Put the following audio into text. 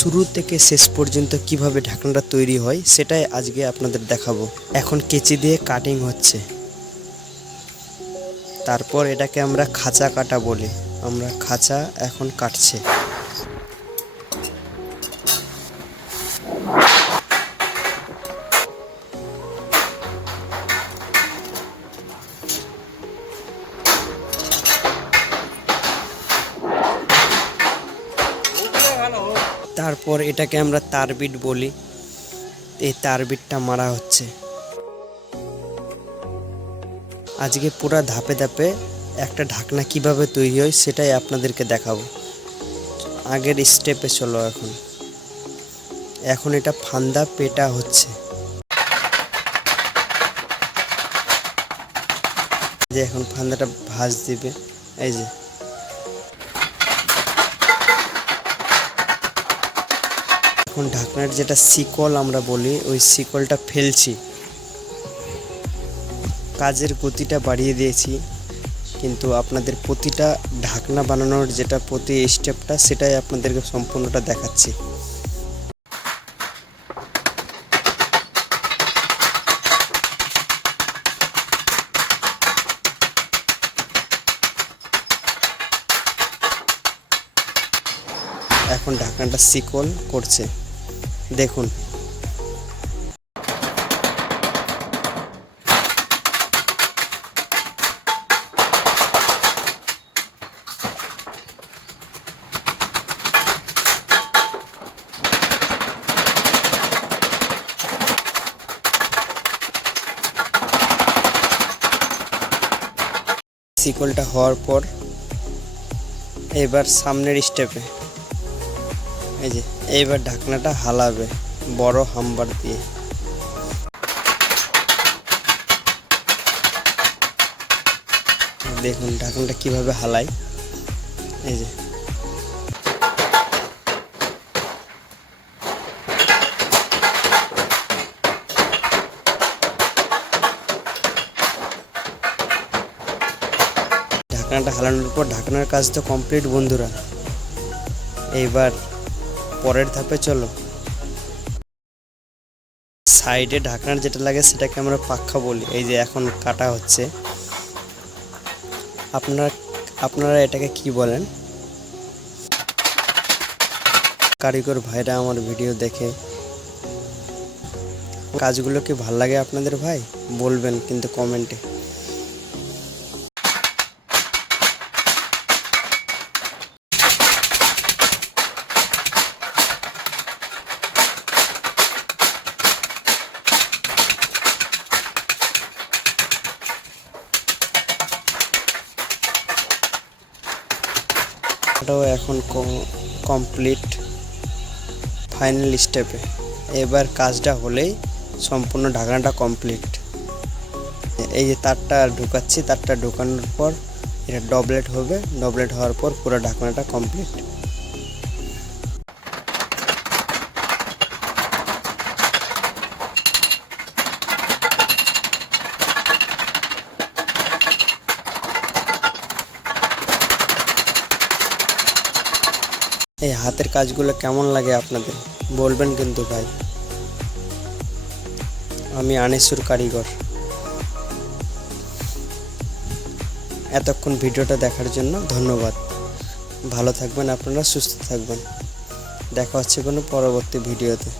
শুরু থেকে শেষ পর্যন্ত কিভাবে ঢাকনাটা তৈরি হয় সেটাই আজকে আপনাদের দেখাবো। এখন কেচি দিয়ে কাটিং হচ্ছে, তারপর এটাকে আমরা খাঁচা কাটা বলি। আমরা খাঁচা এখন কাটছে। তারপর এটাকে আমরা তারবিট বলি। এই তারবিটটা মারা হচ্ছে। আজকে পুরা ধাপে ধাপে একটা ঢাকনা কিভাবে তৈরি হয় সেটাই আপনাদেরকে দেখাবো। আগের স্টেপে চলো। এখন এটা ফান্দা পেটা হচ্ছে। যে এখন ফান্দাটা ভাঁজ দিবে। এই যে এখন ঢাকনার যেটা শিকল আমরা বলি, ওই শিকলটা ফেলছি। কাজের গতিটা বাড়িয়ে দিয়েছি, কিন্তু আপনাদের প্রতিটা ঢাকনা বানানোর যেটা প্রতি স্টেপটা সেটাই আপনাদেরকে সম্পূর্ণটা দেখাচ্ছি। এখন ঢাকনাটা শিকল করছে, দেখুন। শিকলটা হওয়ার পর এবার সামনের স্টেপে এই যে এইবার ঢাকনাটা হালাবে বড় হাম্বার দিয়ে। দেখুন ঢাকনাটা কিভাবে হালাই। এই যে ঢাকনাটা হালানোর পর ঢাকনার কাজ তো কমপ্লিট বন্ধুরা। এইবার পরের ধাপে চলো। সাইডে ঢাকনার যেটা লাগে সেটাকে আমরা পাখা বলি। এই যে এখন কাটা হচ্ছে। আপনারা এটাকে কি বলেন? কারিগর ভাইরা আমার ভিডিও দেখে কাজগুলো কি ভাল লাগে আপনাদের ভাই? বলবেন কিন্তু কমেন্টে। এটাও এখন কমপ্লিট ফাইনাল স্টেপে। এবার কাজটা হলেই সম্পূর্ণ ঢাকনাটা কমপ্লিট। এই যে তারটা ঢুকাচ্ছি, তারটা ঢুকানোর পর এটা ডবলেট হবে। ডবলেট হওয়ার পর পুরো ঢাকনাটা কমপ্লিট। এই হাতের কাজগুলো কেমন লাগে আপনাদের বলবেন কিন্তু ভাই। আমি আনিসুর কারিগর। এতক্ষণ ভিডিওটা দেখার জন্য ধন্যবাদ। ভালো থাকবেন আপনারা, সুস্থ থাকবেন। দেখা হচ্ছে কোনো পরবর্তী ভিডিওতে।